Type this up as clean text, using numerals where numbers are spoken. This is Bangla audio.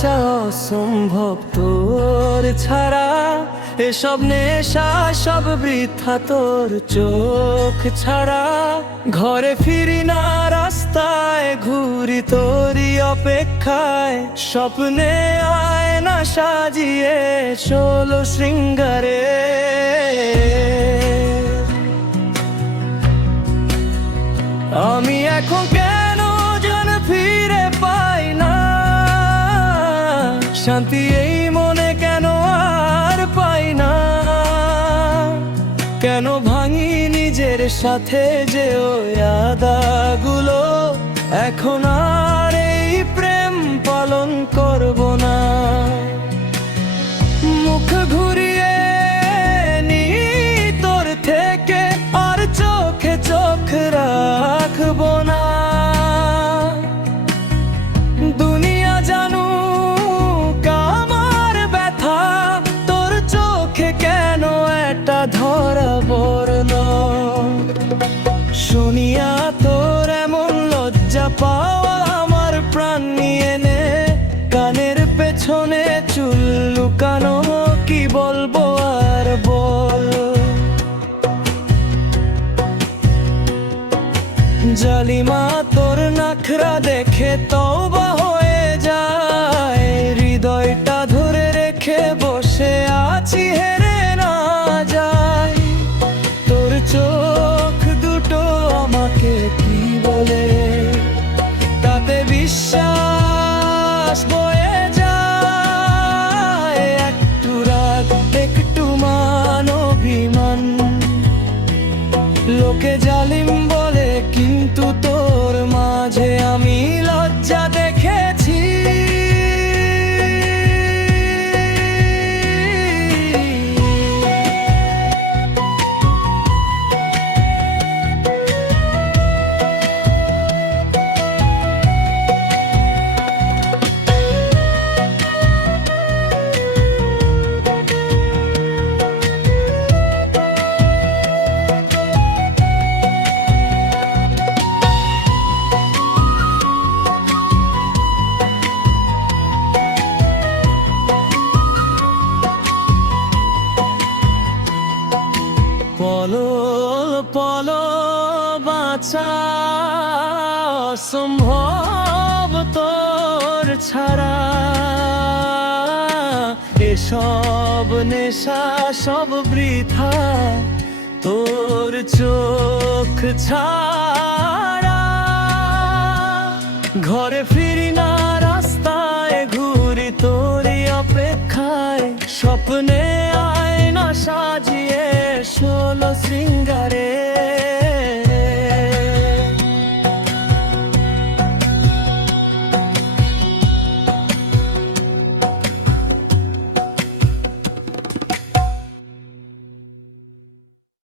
বাঁচা অসম্ভব তোর ছাড়া। এসব নেশা সব বৃথা তোর চোখ ছাড়া। ঘরে ফিরি না, রাস্তায় ঘুরি তোরই অপেক্ষায়। স্বপ্নে আয়না সাজিয়ে 16 শৃঙ্গারে। আমি এখন কেন যেন ফিরে পাই না শান্তি, এই মনে কেন আর পাই না। কেন ভাঙি নিজের সাথে যে ওই আদাগুলো। এখন আর এই প্রেম পালন করব না। মুখ ঘুরিয়ে নি তোর থেকে, আর চোখে চোখ রাখবো না। দুনিয়া জানুক আমার ব্যথা, তোর চোখে কেন একটা ধরা বর্ণ। শুনিয়া তোর এমন লজ্জা পাওয়া, আমার প্রাণ নিয়ে নে। কানের পেছনে চুল লুকানো, কি বলবো আর বল। জালিমা তোর নাখরা দেখে তওবা হয়ে যায়। হৃদয়টা ধরে রেখে বসে আছি, হেরে না যায়। তোর চোখ দুটো আমাকে কি বলে, তাতে বিশ্বাস বয়ে যায়। একটু রাগ, একটু মান অভিমান। লোকে জালিম বলে, কিন্তু তোর মাঝে আমি লজ্জা দেখেছি। পলো পলো বাঁচা অসম্ভব তোর ছাড়া। এসব নেশা সব বৃথা তোর চোখ ছাড়া। ঘরে